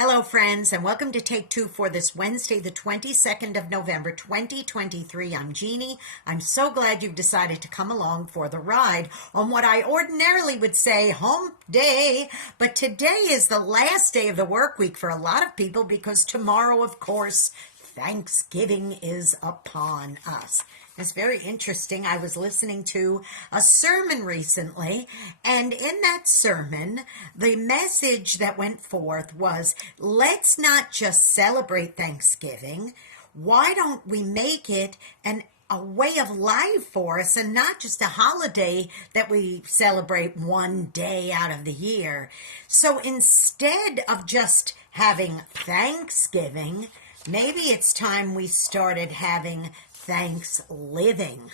Hello, friends, and welcome to Take Two for this Wednesday, the 22nd of November, 2023. I'm Jeannie. I'm so glad you've decided to come along for the ride on what I ordinarily would say hump day, but today is the last day of the work week for a lot of people because tomorrow, of course, Thanksgiving is upon us. It's very interesting. I was listening to a sermon recently, and in that sermon, the message that went forth was, let's not just celebrate Thanksgiving. Why don't we make it a way of life for us and not just a holiday that we celebrate one day out of the year? So instead of just having Thanksgiving, maybe it's time we started having Thanks living.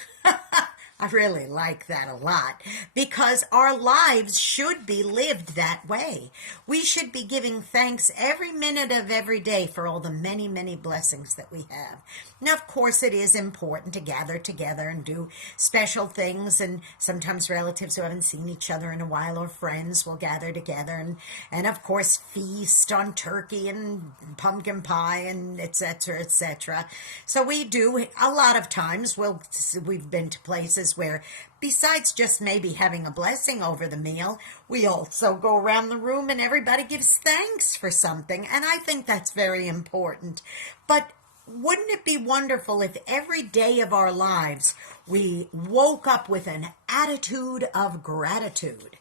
I really like that a lot because our lives should be lived that way. We should be giving thanks every minute of every day for all the many, many blessings that we have. Now, of course, it is important to gather together and do special things, and sometimes relatives who haven't seen each other in a while or friends will gather together and of course, feast on turkey and pumpkin pie and etc., etc. So we do, a lot of times, we've been to places where besides just maybe having a blessing over the meal, we also go around the room and everybody gives thanks for something. And I think that's very important. But wouldn't it be wonderful if every day of our lives we woke up with an attitude of gratitude?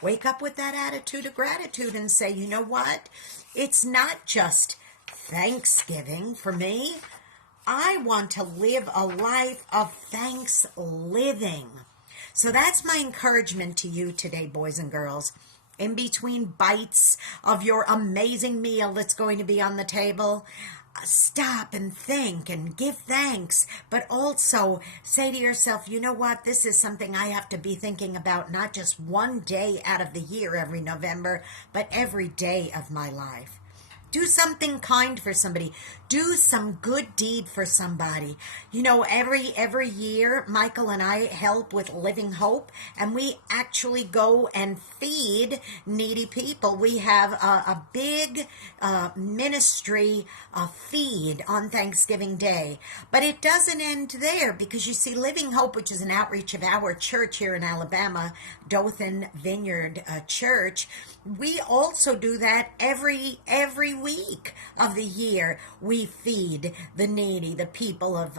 Wake up with that attitude of gratitude and say, you know what? It's not just Thanksgiving for me. I want to live a life of thanks living. So that's my encouragement to you today, boys and girls. In between bites of your amazing meal that's going to be on the table, stop and think and give thanks, but also say to yourself, you know what, this is something I have to be thinking about not just one day out of the year every November, but every day of my life. Do something kind for somebody. Do some good deed for somebody. You know, every year, Michael and I help with Living Hope, and we actually go and feed needy people. We have a big ministry feed on Thanksgiving Day. But it doesn't end there because you see, Living Hope, which is an outreach of our church here in Alabama, Dothan Vineyard Church, we also do that every week of the year. We feed the needy, the people of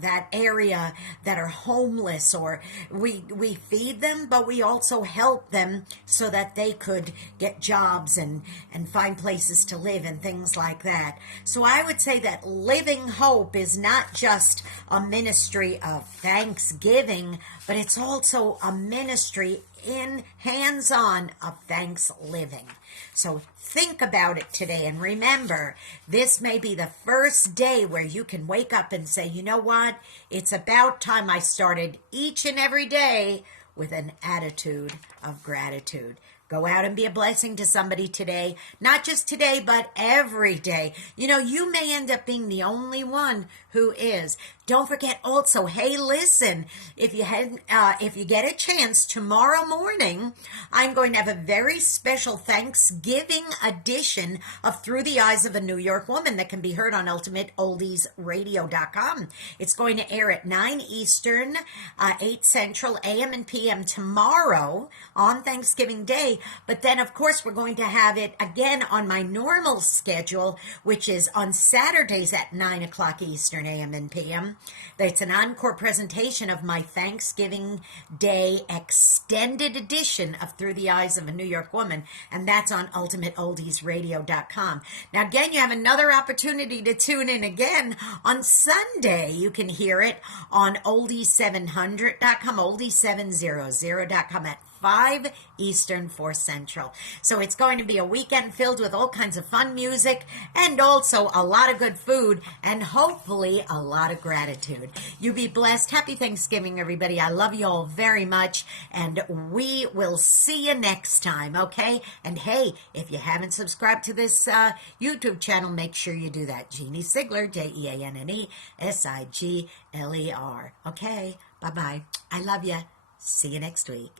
that area that are homeless, or we feed them, but we also help them so that they could get jobs and find places to live and things like that. So I would say that Living Hope is not just a ministry of thanksgiving, but it's also a ministry in hands-on of thanks living. So think about it today, and remember, this may be the first day where you can wake up and say, you know what, it's about time I started each and every day with an attitude of gratitude. Go out and be a blessing to somebody today. Not just today, but every day. You know, you may end up being the only one who is. Don't forget also, hey, listen, if you get a chance tomorrow morning, I'm going to have a very special Thanksgiving edition of Through the Eyes of a New York Woman that can be heard on ultimateoldiesradio.com. It's going to air at 9 Eastern, 8 Central, AM and PM tomorrow on Thanksgiving Day. But then, of course, we're going to have it again on my normal schedule, which is on Saturdays at 9 o'clock Eastern, AM and PM. It's an encore presentation of my Thanksgiving Day extended edition of Through the Eyes of a New York Woman, and that's on ultimateoldiesradio.com. Now, again, you have another opportunity to tune in again on Sunday. You can hear it on oldie700.com, oldie700.com at 5 Eastern, 4 Central. So it's going to be a weekend filled with all kinds of fun music and also a lot of good food and hopefully a lot of gratitude. You be blessed. Happy Thanksgiving, everybody. I love you all very much, and we will see you next time, okay? And hey, if you haven't subscribed to this YouTube channel, make sure you do that. Jeanne Sigler, Jeanne Sigler. Okay, bye-bye. I love you. See you next week.